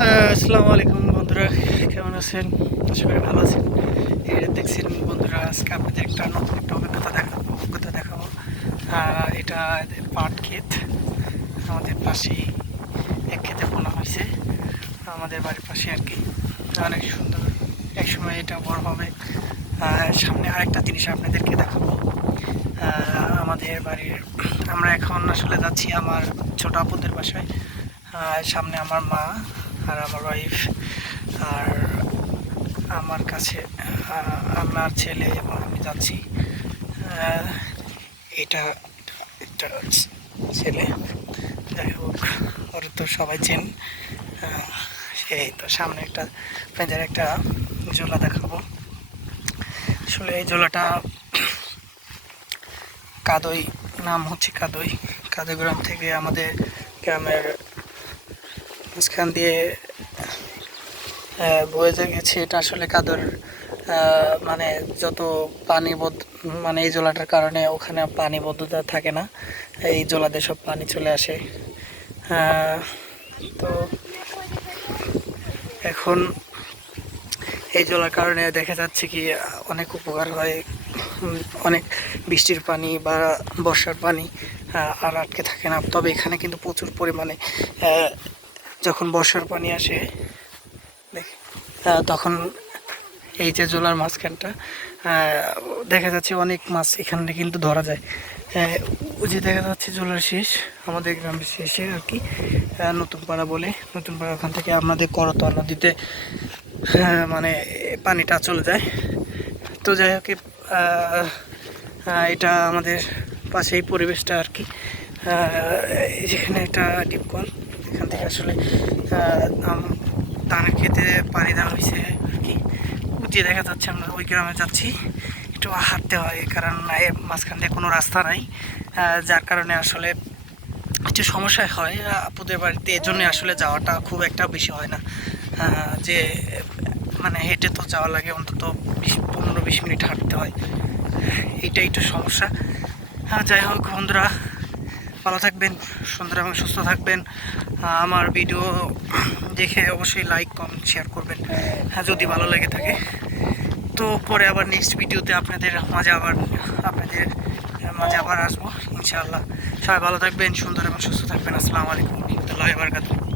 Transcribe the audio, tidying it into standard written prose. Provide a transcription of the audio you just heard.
আসসালামু আলাইকুম বন্ধুরা, কেমন আছেন? আশা করি ভালো আছেন। এটা দেখছেন বন্ধুরা, আজকে আপনাদের একটা নতুন একটা অভিজ্ঞতা দেখাবো। এটা পাট ক্ষেত, আমাদের পাশেই এক ক্ষেতে বোনা হয়েছে, আমাদের বাড়ির পাশে আর কি। অনেক সুন্দর, একসময় এটা বড় হবে। সামনে আরেকটা জিনিস আপনাদেরকে দেখাবো। আমাদের বাড়ির, আমরা এখন আসলে যাচ্ছি আমার ছোট আপুদের বাসায়। সামনে আমার মা আর আমার ওয়াইফ আর আমার কাছে আমার ছেলে এবং আমি যাচ্ছি। এটা একটা ছেলে, যাই হোক, ওর তো সবাই চেন। সেই তো সামনে একটা আপনাদের একটা জোলা দেখাবো। আসলে এই জোলাটা কাদই, নাম হচ্ছে কাদই। কাদই গ্রাম থেকে আমাদের গ্রামের মাঝখান দিয়ে বয়ে যে গেছে। এটা আসলে কাদর, মানে যত পানি মানে এই জলাটার কারণে ওখানে পানি বদ্ধতা থাকে না, এই জলাতে সব পানি চলে আসে। তো এখন এই জলার কারণে দেখা যাচ্ছে কি অনেক উপকার হয়। অনেক বৃষ্টির পানি বা বর্ষার পানি আর আটকে থাকে না। তবে এখানে কিন্তু প্রচুর পরিমাণে যখন বর্ষার পানি আসে তখন এই যে জলার মাঝখানটা দেখা যাচ্ছে অনেক মাছ এখানে কিন্তু ধরা যায়। ওই যে দেখা যাচ্ছে জলার শেষ, আমাদের গ্রামের শেষে আর কি, নতুন পাড়া বলে। নতুন পাড়া, ওখান থেকে আমাদের করতোয়া নদীতে মানে পানিটা চলে যায়। তো যাই হোক, এটা আমাদের পাশেই পরিবেশটা আর কি। যেখানে একটা ডিপ কল, এখান থেকে আসলে ধানের খেতে পানি দেওয়া হয়েছে আর কি। যে দেখা যাচ্ছে আমরা ওই গ্রামে যাচ্ছি, একটু হাঁটতে হয় কারণ মাঝখান দিয়ে কোনো রাস্তা নাই, যার কারণে আসলে একটু সমস্যা হয় আপুদের বাড়িতে। এর জন্য আসলে যাওয়াটা খুব একটা বেশি হয় না, যে মানে হেঁটে তো যাওয়া লাগে, অন্তত 15-20 মিনিট হাঁটতে হয়, এইটাই একটু সমস্যা। যাই হোক বন্ধুরা, ভালো থাকবেন, সুন্দর এবং সুস্থ থাকবেন। আমার ভিডিও দেখে অবশ্যই লাইক, কমেন্ট, শেয়ার করবেন যদি ভালো লেগে থাকে। তো পরে আবার নেক্সট ভিডিওতে আপনাদের মাঝে আবার আসবো ইনশাআল্লাহ। সবাই ভালো থাকবেন, সুন্দর এবং সুস্থ থাকবেন। আসসালামু আলাইকুম ওয়া রাহমাতুল্লাহি ওয়া বারাকাতুহু।